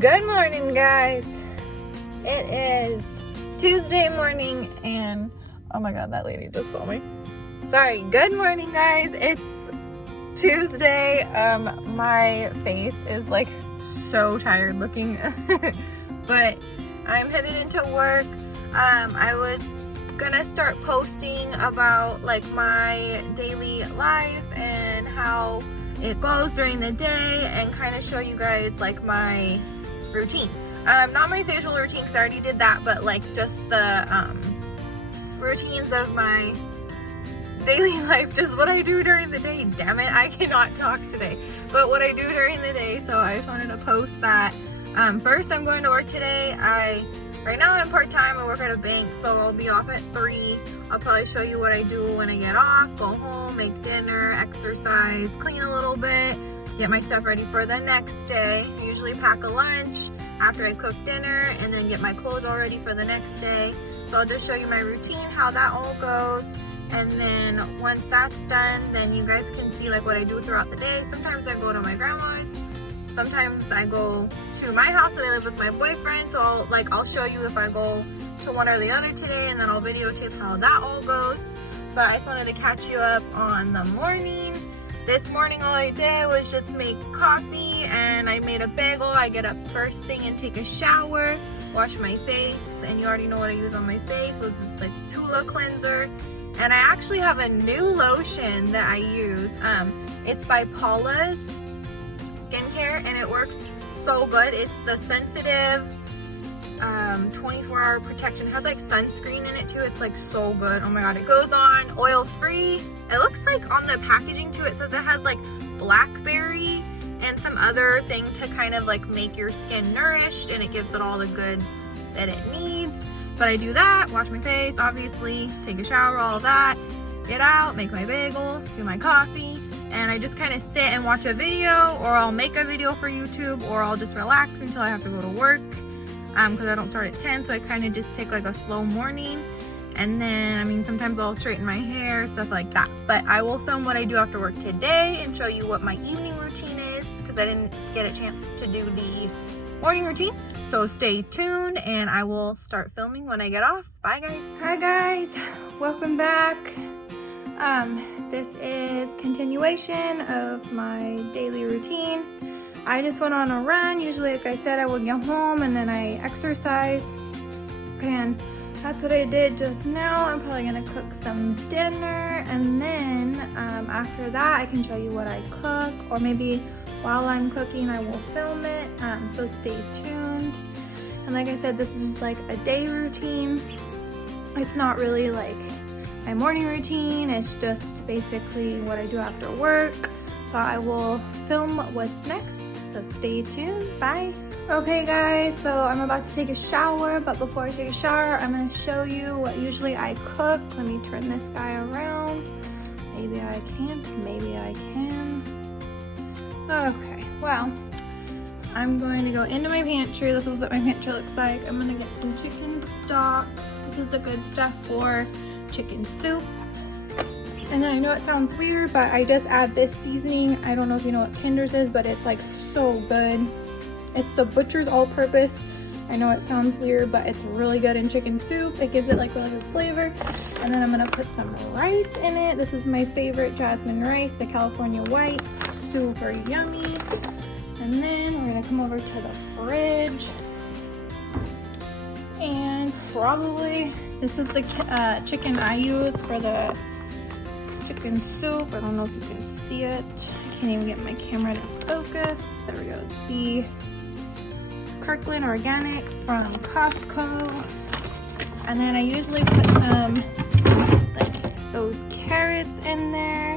Good morning, guys. It is Tuesday morning and oh my god, that lady just saw me. Sorry. Good morning, guys. It's Tuesday. My face is like so tired looking but I'm headed into work. I was gonna start posting about like my daily life and how it goes during the day and kind of show you guys like my routine. Not my facial routine because I already did that, but like just the routines of my daily life, just what I do during the day. Damn it, I cannot talk today, but what I do during the day. So I just wanted to post that. First, I'm going to work today. Right now I'm part-time. I work at a bank, so I'll be off at 3. I'll probably show you what I do when I get off, go home, make dinner, exercise, clean a little bit, get my stuff ready for the next day. I usually pack a lunch after I cook dinner and then get my clothes all ready for the next day. So I'll just show you my routine, how that all goes. And then once that's done, then you guys can see like what I do throughout the day. Sometimes I go to my grandma's. Sometimes I go to my house and I live with my boyfriend. So I'll show you if I go to one or the other today, and then I'll videotape how that all goes. But I just wanted to catch you up on the morning. This morning all I did was just make coffee and I made a bagel. I get up first thing and take a shower, wash my face, and you already know what I use on my face. It was this like Tula cleanser. And I actually have a new lotion that I use. It's by Paula's Skincare and it works so good. It's the sensitive 24-hour protection. It has like sunscreen in it too. It's like so good. Oh my god, it goes on oil free. It looks like on the packaging too, it says it has like blackberry and some other thing to kind of like make your skin nourished, and it gives it all the goods that it needs. But I do that, wash my face, obviously, take a shower, all of that, get out, make my bagel, do my coffee, and I just kind of sit and watch a video, or I'll make a video for YouTube, or I'll just relax until I have to go to work, because I don't start at 10, so I kind of just take like a slow morning. And then, I mean, sometimes I'll straighten my hair, stuff like that. But I will film what I do after work today and show you what my evening routine is, because I didn't get a chance to do the morning routine. So stay tuned and I will start filming when I get off. Bye guys. Hi guys, welcome back. This is continuation of my daily routine. I just went on a run. Usually, like I said, I would get home and then I exercise, and that's what I did just now. I'm probably gonna cook some dinner, and then after that I can show you what I cook, or maybe while I'm cooking I will film it, so stay tuned. And like I said, this is like a day routine. It's not really like my morning routine, it's just basically what I do after work. So I will film what's next, so stay tuned. Bye. Okay guys, so I'm about to take a shower, but before I take a shower, I'm going to show you what usually I cook. Let me turn this guy around. Maybe I can't, maybe I can. Okay, well, I'm going to go into my pantry. This is what my pantry looks like. I'm going to get some chicken stock. This is the good stuff for chicken soup. And then I know it sounds weird, but I just add this seasoning. I don't know if you know what Kinder's is, but it's like so good. It's the Butcher's All-Purpose. I know it sounds weird, but it's really good in chicken soup. It gives it like really good flavor. And then I'm gonna put some rice in it. This is my favorite jasmine rice, the California White. Super yummy. And then we're gonna come over to the fridge. And probably, this is the chicken I use for the chicken soup. I don't know if you can see it. I can't even get my camera to focus. There we go. It's the Kirkland Organic from Costco. And then I usually put some like those carrots in there.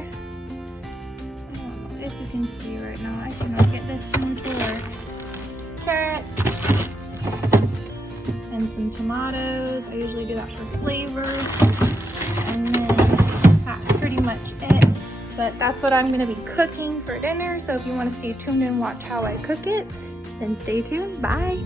I don't know if you can see right now. I cannot get this thing to work. Carrots and some tomatoes. I usually do that for flavor. And then that's pretty much it. But that's what I'm gonna be cooking for dinner. So if you want to stay tuned and watch how I cook it, then stay tuned. Bye.